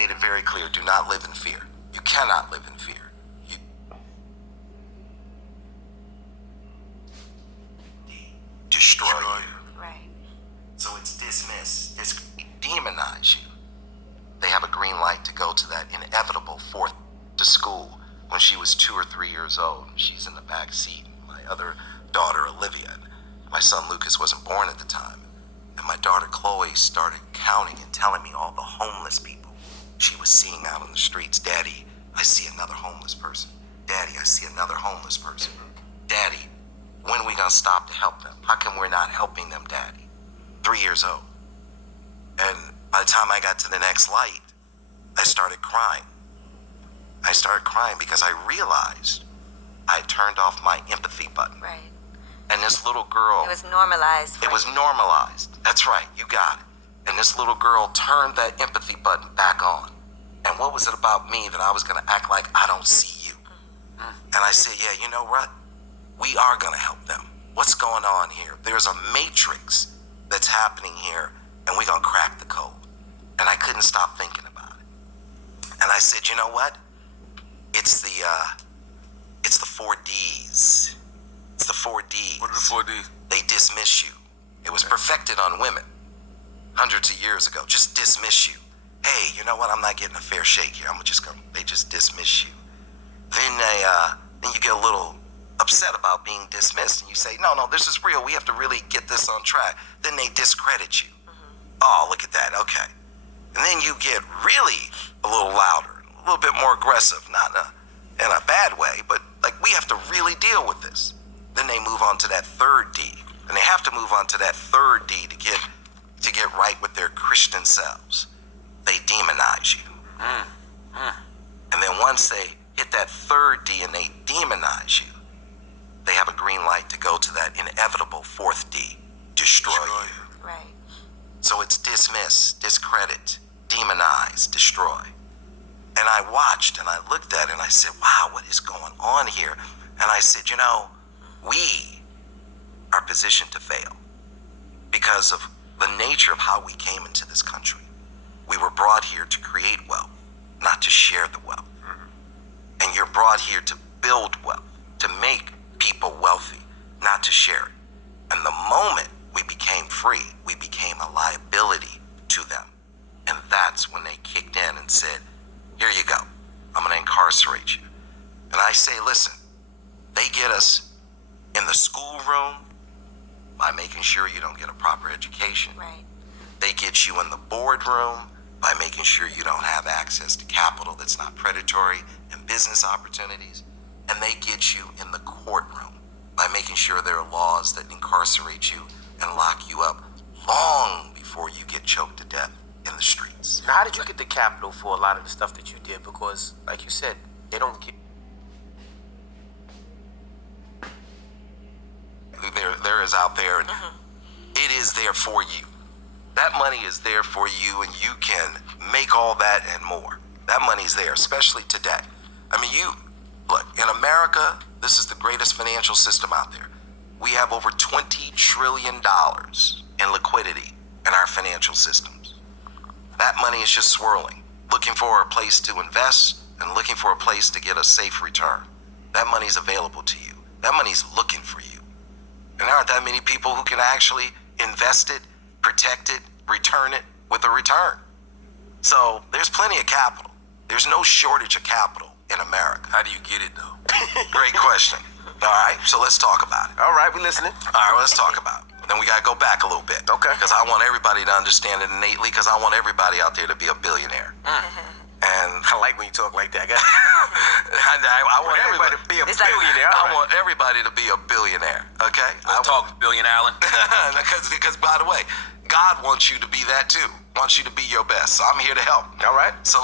made it very clear, do not live in fear. You cannot live in fear. You destroy you. Right. So it's dismiss, demonize you. They have a green light to go to that inevitable fourth to school when she was 2 or 3 years old. She's in the back seat. My other daughter, Olivia, and my son Lucas wasn't born at the time. And my daughter Chloe started counting and telling me all the homeless people she was seeing out on the streets. Daddy, I see another homeless person. Daddy, I see another homeless person. Daddy, when are we gonna stop to help them? How come we're not helping them, Daddy? 3 years old. And by the time I got to the next light, I started crying. I started crying because I realized I had turned off my empathy button. Right. And this little girl... It was normalized. It was normalized. That's right, you got it. And this little girl turned that empathy button back on. And what was it about me that I was gonna act like I don't see you? And I said, yeah, you know what? We are gonna help them. What's going on here? There's a matrix that's happening here, and we're gonna crack the code. And I couldn't stop thinking about it. And I said, you know what? It's the 4 Ds. It's the 4 Ds. What are the 4 Ds? They dismiss you. It was perfected on women hundreds of years ago. Just dismiss you. Hey, you know what? I'm not getting a fair shake here. They just dismiss you. Then you get a little upset about being dismissed, and you say, no, this is real. We have to really get this on track. Then they discredit you. Oh, look at that. Okay. And then you get really a little louder, a little bit more aggressive, not in a bad way, but like, we have to really deal with this. Then they move on to that 3rd D, and they have to move on to that 3rd D to get right with their Christian selves. They demonize you. And then once they hit that 3rd D and they demonize you, they have a green light to go to that inevitable 4th D, destroy you. Right. So it's dismiss, discredit, demonize, destroy. And I watched and I looked at it and I said, wow, what is going on here? And I said, we are positioned to fail because of the nature of how we came into this country. We were brought here to create wealth, not to share the wealth. And you're brought here to build wealth, to make people wealthy, not to share it. And the moment we became free, we became a liability to them. And that's when they kicked in and said, here you go, I'm gonna incarcerate you. And I say, listen, they get us in the schoolroom by making sure you don't get a proper education. Right. They get you in the boardroom by making sure you don't have access to capital that's not predatory and business opportunities. And they get you in the courtroom by making sure there are laws that incarcerate you and lock you up long before you get choked to death in the streets. Now, how did you get the capital for a lot of the stuff that you did? Because, like you said, they don't get... There is out there, and it is there for you. That money is there for you, and you can make all that and more. That money's there, especially today. I mean, look, in America, this is the greatest financial system out there. We have over $20 trillion in liquidity in our financial systems. That money is just swirling, looking for a place to invest and looking for a place to get a safe return. That money's available to you. That money's looking for you. And there aren't that many people who can actually invest it, protect it, return it with a return. So there's plenty of capital. There's no shortage of capital in America. How do you get it, though? Great question. All right, so let's talk about it. All right, we listening. All right, well, let's talk about it. Then we got to go back a little bit. Okay. Because I want everybody to understand it innately, because I want everybody out there to be a billionaire. And I like when you talk like that. I want everybody to be a It's like- billionaire. I want everybody to be a billionaire, okay? Let's talk, Billion Allen. Because, by the way, God wants you to be that too. Wants you to be your best. So I'm here to help. All right. So